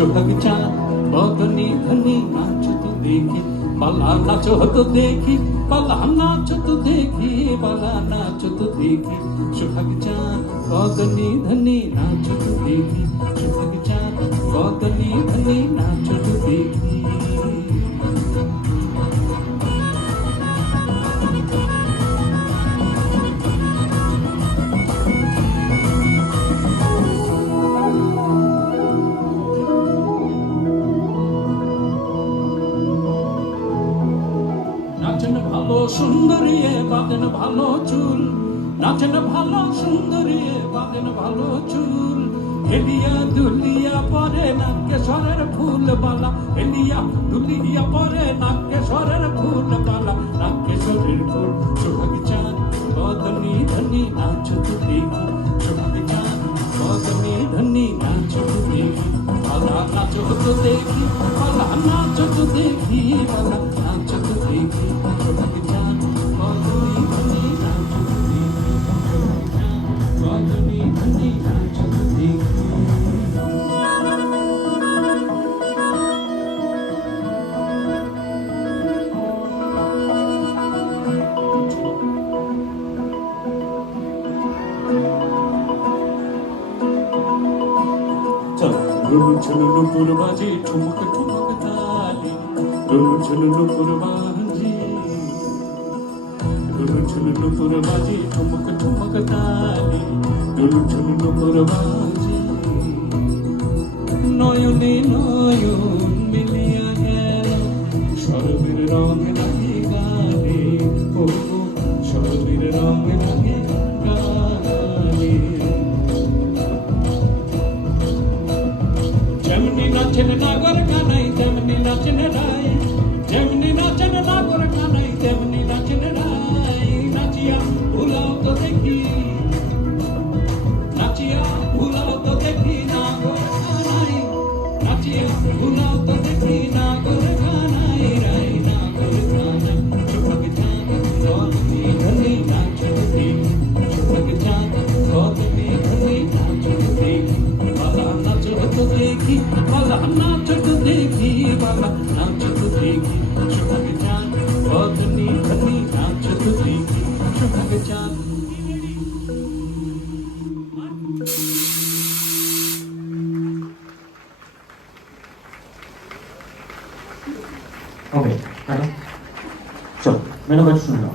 সোহাগ চাঁদ বদনি ধনি নাচো তো দেখি বালা নাচো তো দেখি বালা নাচো তো দেখি বালা নাচো তো দেখি সোহাগ চাঁদ বদনি ধনি নাচো তো দেখি সোহাগ চাঁদ বদনি ধনি নাচো তো দেখি নাচেন ভালো সুন্দরী বাঁধেন ভালো চুল নাচেন ভালো সুন্দরী বাঁধেন ভালো চুল হেলিয়া দুলিয়া পরে নাকেশ্বরের ফুল বালা হেলিয়া দুলিয়া পরে নাকেশ্বরের ফুল বালা নাকেশ্বরের ফুল সোহাগ চাঁদ বদনি ধনি নাচো তো দেখি সোহাগ চাঁদ বদনি ধনি নাচো তো দেখি বালা নাচো তো দেখি বালা নাচো তো দেখি বালা নাচো তো দেখি সোহাগ চাঁদ বদনি ধনি নাচো তো দেখি সোহাগ চাঁদ বদনি ধনি নাচো তো দেখি ঝুলুন নুপুর বাজে ঠুমক ঠুমক তালি ঝুলুন নুপুর বাজে ঝুলুন নুপুর বাজে ঠুমক ঠুমক তালি ঝুলুন নুপুর বাজে নয়নে নয়ন মিলিয়া গেল সরবের রং লাগে গানে ও সরবের রং লাগে গানে যেমনি নাচেন নাগর কানাই তেমনি নাচেন রায় যেমনি নাচেন নাগর কানাই তেমনি নাচেন রায় নাচিয়া ভুলাও তো দেখি নাচিয়া ভুলাও তো দেখি নাগর কানাই নাচিয়া ভুলাও তো দেখি নাগর কানাই রায় নাগর কানাই সোহাগ চাঁদ বদনি ধনি নাচো দেখি সোহাগ চাঁদ বদনি ধনি নাচো দেখি বালা নাচো তো দেখি বালা নাচো তো দেখি বালা নাচো তো দেখি সোহাগ চাঁদ বদনি ধনি নাচো তো দেখি সোহাগ চাঁদ ওকে চলো মেনু কার্ড শুনে নাও